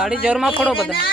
તાળી જોરમાં ફોડો બધા.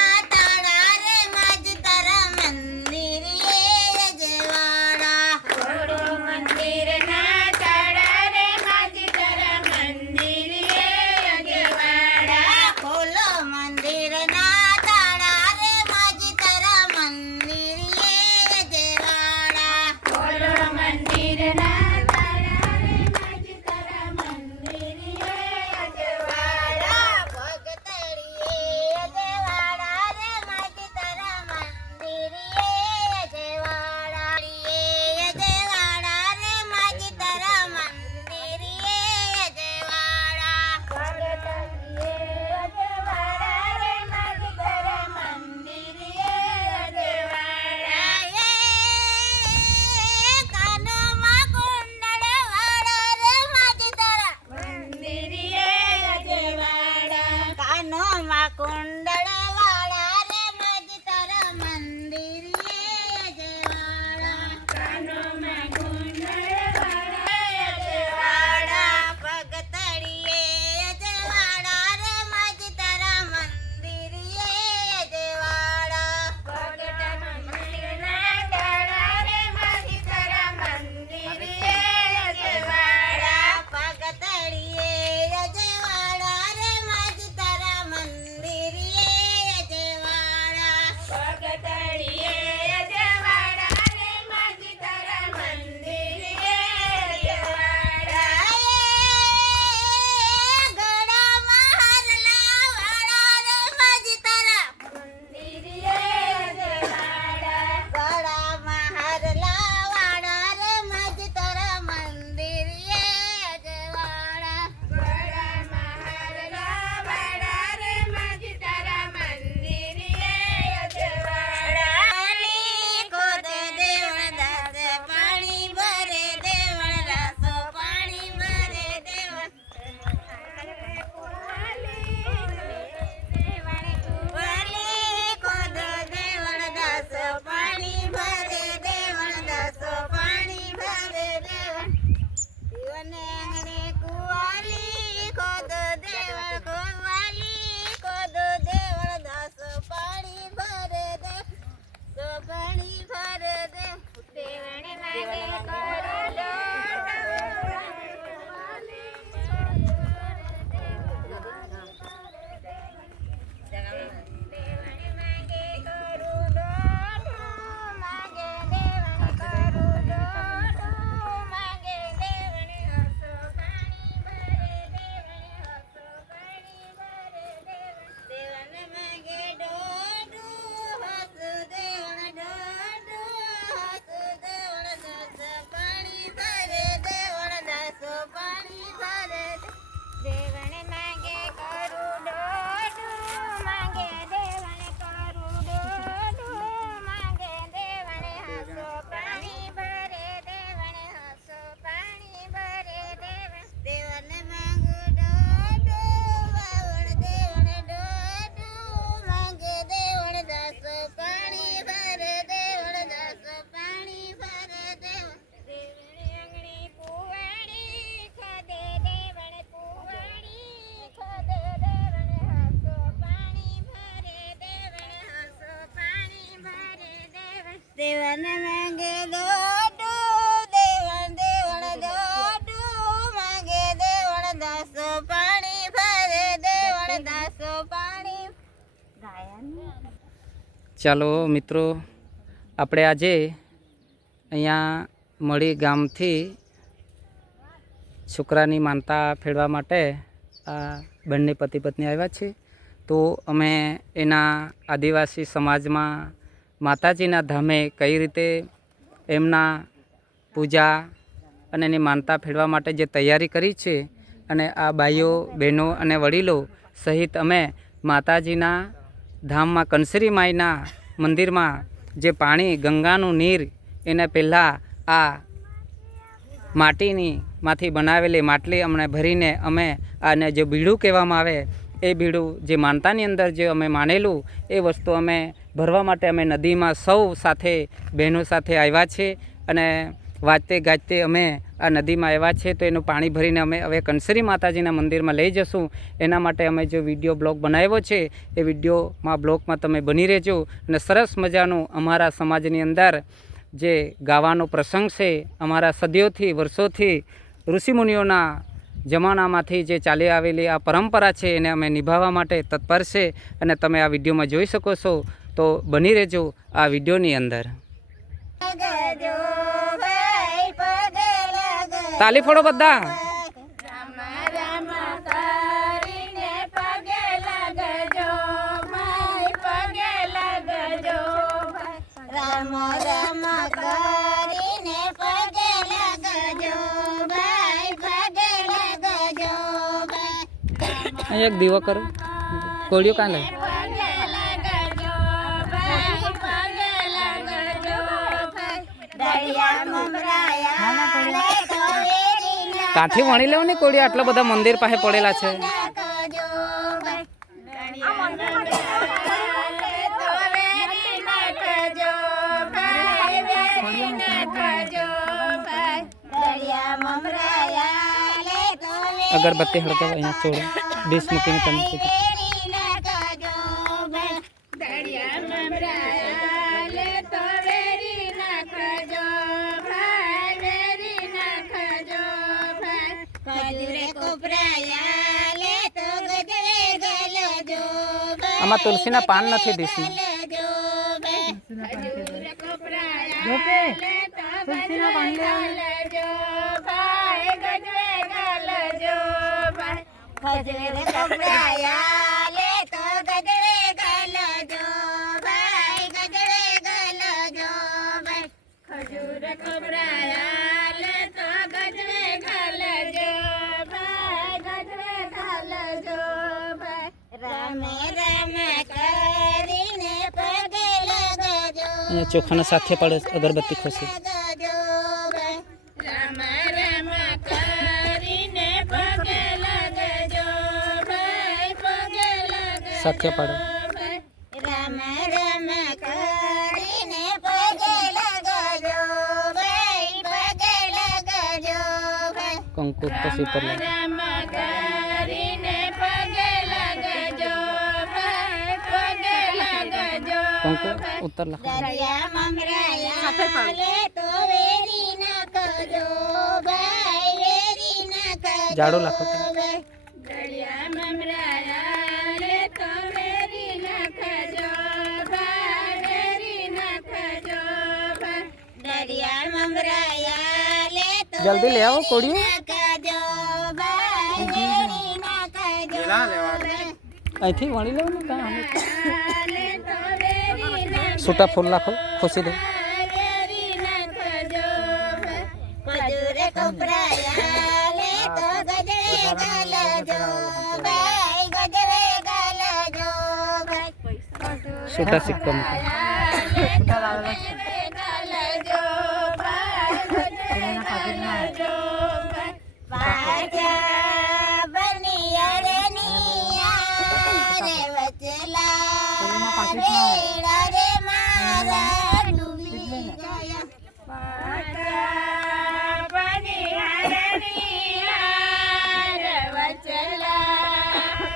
દેવન માંગે દોડુ દેવન દેવણ દોડુ માંગે દેવણ દાસો પાણી ભરે દેવણ દાસો પાણી ગાયન. ચાલો મિત્રો, આપણે આજે અહીંયા મળી ગામથી છોકરાની માનતા ફેરવા માટે આ બંને પતિ પત્ની આવ્યા છે. તો અમે એના આદિવાસી સમાજમાં માતાજીના ધામે કઈ રીતે એમના પૂજા અને એની માનતા ફેરવા માટે જે તૈયારી કરી છે, અને આ ભાઈઓ બહેનો અને વડીલો સહિત અમે માતાજીના ધામમાં કંસરી માઈના મંદિરમાં જે પાણી ગંગાનું નીર એને પહેલાં આ માટીમાંથી બનાવેલી માટલી અમને ભરીને અમે આને જે બીડું કહેવામાં આવે એ બીડું જે માનતાની અંદર જે અમે માનેલું એ વસ્તુ અમે ભરવા માટે અમે નદીમાં સૌ સાથે બહેનો સાથે આવ્યા છે. અને વાજતે ગાજતે અમે આ નદીમાં આવ્યા છે. તો એનું પાણી ભરીને અમે હવે કંસરી માતાજીના મંદિરમાં લઈ જશું. એના માટે અમે જો વિડીયો બ્લોગ બનાવ્યો છે એ વિડીયોમાં બ્લોગમાં તમે બની રહેજો. અને સરસ મજાનું અમારા સમાજની અંદર જે ગાવાનો પ્રસંગ છે, અમારા સદીઓથી વર્ષોથી ઋષિમુનિઓના જમાનામાંથી જે ચાલી આવેલી આ પરંપરા છે એને અમે નિભાવવા માટે તત્પર છે. અને તમે આ વિડીયોમાં જોઈ શકો છો. તો બની રહેજો આ વિડીયોની અંદર. લગજો ભાઈ પગે લગજો. તાલી ફોડો બધા. રામ રામ કરીને પગે લગજો ભાઈ પગે લગજો. રામ રામ કરીને પગે લગજો ભાઈ પગે લગજો. અહીં એક દીવો કરો. કોળિયો કાં લે? પગે લગજો ભાઈ પગે લગજો. દરિયા મમરાયા લે તો વેરીના કાંથી વણી લેવો ને કોળિયો, આટલા બધા મંદિર પાસે પડેલા છે. લગજો ભાઈ. દરિયા મમરાયા લે તો વેરી નાખજો ભાઈ વેરી નાખજો ભાઈ. દરિયા મમરાયા લે તો અગરબત્તી હળગાવો અહીંયા ચોળો ડીશ મૂકીને તમે કીધું. વેરી નાખજો ભાઈ. દરિયા મમરાયા લે તો વેરી નાખજો ભાઈ વેરી નાખજો ભાઈ. ખજૂરે કોપરાયા લે તો ગજરે ગલજો ભાઈ. આમાં તુલસીના પાન નથી ડીશમાં. ગલજો ભાઈ. ખજૂરે કોપરાયા લે તો ગજરે ગલજો ભાઈ ગજરે ગલજો ભાઈ. ખજૂરે કોપરાયા લે તો ગજરે ગલજો ભાઈ ગજરે ગલજો ભાઈ. ખજૂર કોપરાયા લે તો ગજરે ગલજો ભાઈ ગજરે ગલજો ભાઈ. રમે રમે કરીને પગે લગજો અહીંયા ચોખાના સાથે પડે અગરબત્તી ખોસી. લગજો ભાઈ. રમ રમ કરીને પગે લગજો ભાઈ પગે લગજો સાથે પાડો. ભાઈ. રમ રમ કરીને પગે લગજો ભાઈ પગે લગજો ભાઈ. કંકુ પછી ઉપર લાગે. રમ કરીને પગે લગજો ભાઈ પગે લગજો કંકુ ઉત્તર લખો. દરિયા મમરાયા લે તો વેરી નાખજો ભાઈ વેરી નાખજો જાડો લાખો તો. ભાઈ. દરિયા મમરાયા લે તો વેરી નાખજો ભાઈ વેરી નાખજો ભાઈ. દરિયા મમરાયા લે તો જલ્દી લઈ આવો કોળિયો. નાખજો ભાઈ વેરી નાખજો ભાઈ. અહીંથી વણી લેવું ને કાં લે તો વેરી નાખજો છૂટા ફૂલ લાખો ખુશી દે. વેરી નાખજો ભાઈ. ખજૂરે કોપરાયા લે તો ગજરે ગલજો ભાઈ ગજરે ગલજો ભાઈ. છૂટા સિક્કો મૂકો. ગલજો ભાઈ ગજરે ગલજો ભાઈ. પાછા બનિયા રે નિયા રે વચલા વેડા રે મારા ડૂબી ગયા. પાછા બનિયા રે નિયા રે વચલા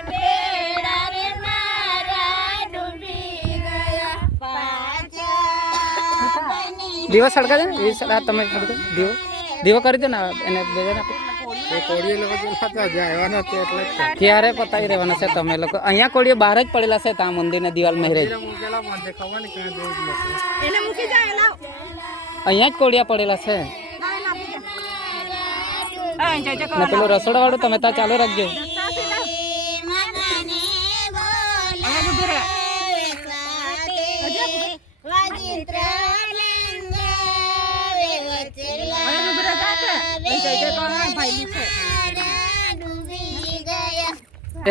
વેડા રે મારા ડૂબી ગયા. પાછા બનિયા દીવો સળગા દે ને એ સળગા તમે સળગો દીવો દીવો કરી દો ને એને બેજન આપો. ક્યારે પતાવી રહેવાના છે તમે લોકો? અહીંયા કોળીઓ બહાર જ પડેલા છે ત્યાં મંદિરના દિવાલ મહેરે જ. અહીંયા જ કોળિયા પડેલા છે. ને પેલું રસોડા વાળું તમે ત્યાં ચાલુ રાખજો.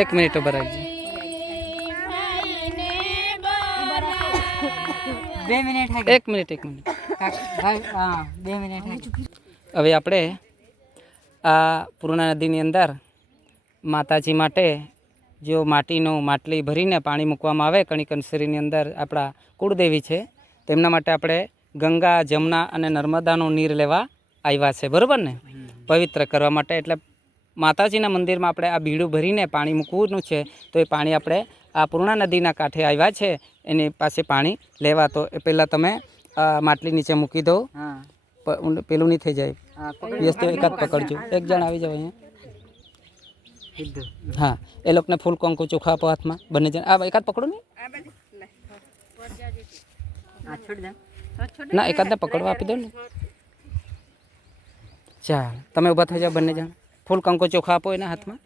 એક મિનિટ ઉભા રાખજો. 2 મિનિટ એક મિનિટ 2 મિનિટ. હવે આપણે આ પૂર્ણા નદીની અંદર માતાજી માટે જો માટીનું માટલી ભરીને પાણી મૂકવામાં આવે કણી કંસરીની અંદર આપણા કુળદેવી છે તેમના માટે આપણે ગંગા જમના અને નર્મદાનું નીર લેવા આવ્યા છે, બરાબર ને, પવિત્ર કરવા માટે. એટલે માતાજીના મંદિરમાં આપણે આ બીડું ભરીને પાણી મૂકવાનું છે. તો એ પાણી આપણે આ પૂર્ણા નદીના કાંઠે આવ્યા છે એની પાસે પાણી લેવા. તો એ પહેલાં તમે માટલી નીચે મૂકી દો, પેલું નહીં થઈ જાય. યસ, તો એકાદ પકડજો, એક જણ આવી જાવ અહીંયા. હા, એ લોકોને ફૂલ કંકુ ચોખા આપો હાથમાં, બંને જણ. આ એકાદ પકડો ને, ના એકાદને પકડવા આપી દો ને. ચાલ, તમે ઊભા થઈ જાઓ બંને જણ. ફૂલ કંકુ ચોખા આપો એના હાથમાં.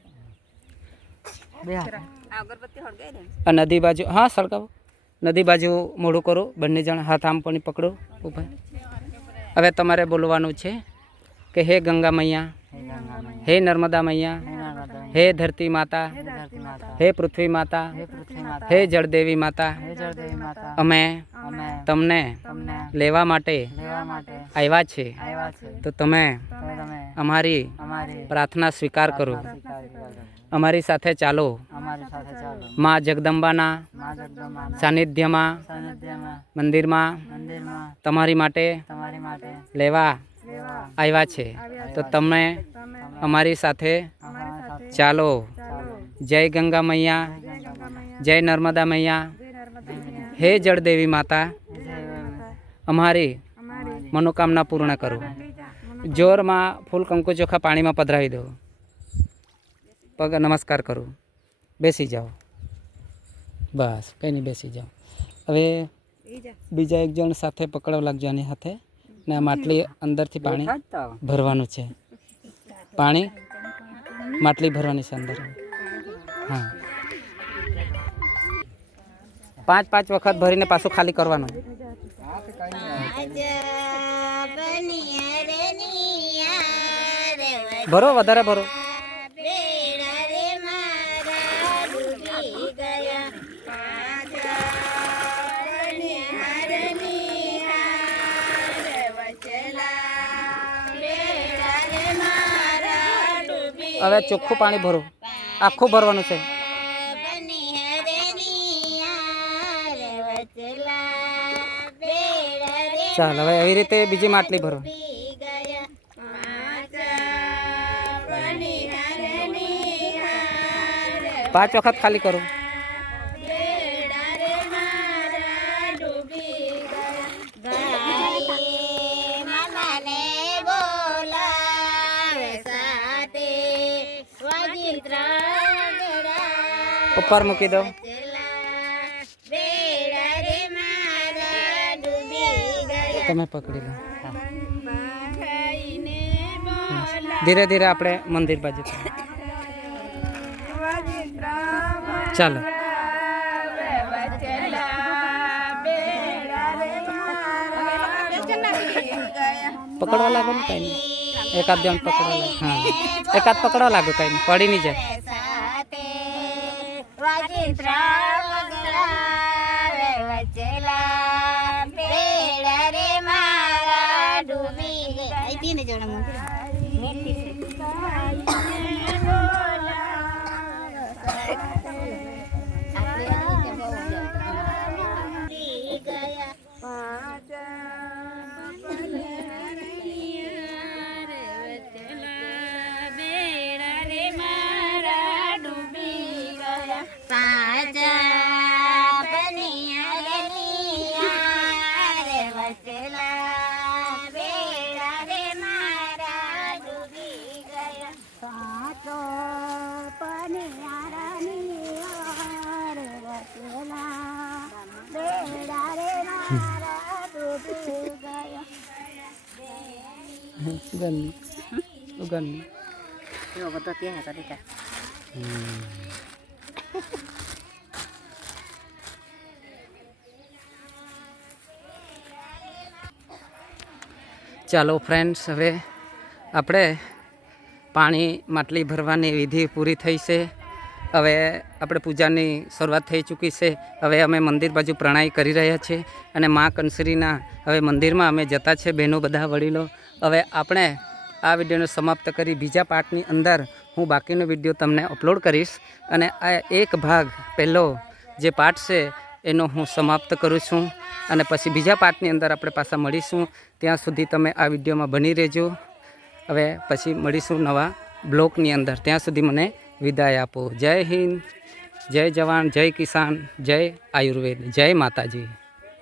આ નદી બાજુ, હા સળગાવો. નદી બાજુ મોઢું કરો, બંને જણ હાથ આમ પણ પકડો ઊભા. હવે તમારે બોલવાનું છે કે હે ગંગા મૈયા, હે નર્મદા મૈયા, હે ધરતી માતા, હે પૃથ્વી માતા, હે જળદેવી માતા, અમે તમને લેવા માટે આવ્યા છે. તો તમે અમારી પ્રાર્થના સ્વીકાર કરો, અમારી સાથે ચાલો. માં જગદંબાના સાનિધ્યમાં મંદિરમાં તમારી માટે લેવા આવ્યા છે. તો તમે અમારી સાથે ચાલો. જય ગંગા મૈયા, જય નર્મદા મૈયા, હે જળદેવી માતા, અમારી મનોકામના પૂર્ણ કરો. જોરમાં ફૂલ કંકુ ચોખા પાણીમાં પધરાવી દો. પગ નમસ્કાર કરું. બેસી જાઓ, બસ કંઈ નહીં, બેસી જાઓ. હવે બીજા એક જણ સાથે પકડવા લાગજો આની હાથે. ને આ માટલી અંદરથી પાણી ભરવાનું છે. પાણી માટલી ભરવાની છે અંદર. હા, 5 વખત ભરીને પાછું ખાલી કરવાનું. ભરો, વધારે ભરો. હવે ચોખ્ખું પાણી ભરો, આખું ભરવાનું છે. ચાલ, હવે એવી રીતે બીજી માટલી ભરો. પાંચ વખત ખાલી કરો. ઉપર મૂકી દો. તમે પકડી લો. ધીરે ધીરે આપણે મંદિર બાજુ ચાલો. પકડવા લાગો ને કઈ નહીં, એકાદ જણ પકડવા લાગે. હા, એકાદ પકડવા લાગો, કઈ નહીં, પડી નહીં જાય. ચાલો ફ્રેન્ડ્સ, હવે આપણે પાણી માટલી ભરવાની વિધિ પૂરી થઈ છે. હવે આપણે પૂજાની શરૂઆત થઈ ચૂકી છે. હવે અમે મંદિર બાજુ પ્રણામ કરી રહ્યા છીએ અને મા કંસરીના હવે મંદિરમાં અમે જતા છે, બહેનો બધા વડીલો. હવે આપણે આ વિડીયોને સમાપ્ત કરી બીજા પાર્ટની અંદર હું બાકીનો વિડીયો તમને અપલોડ કરીશ. અને આ એક ભાગ પહેલો જે પાર્ટ છે એનો હું સમાપ્ત કરું છું. અને પછી બીજા પાર્ટની અંદર આપણે પાછા મળીશું. ત્યાં સુધી તમે આ વિડીયોમાં બની રહેજો. હવે પછી મળીશું નવા બ્લોગની અંદર. ત્યાં સુધી મને વિદાય આપો. જય હિન્દ, જય જવાન, જય કિસાન, જય આયુર્વેદ, જય માતાજી.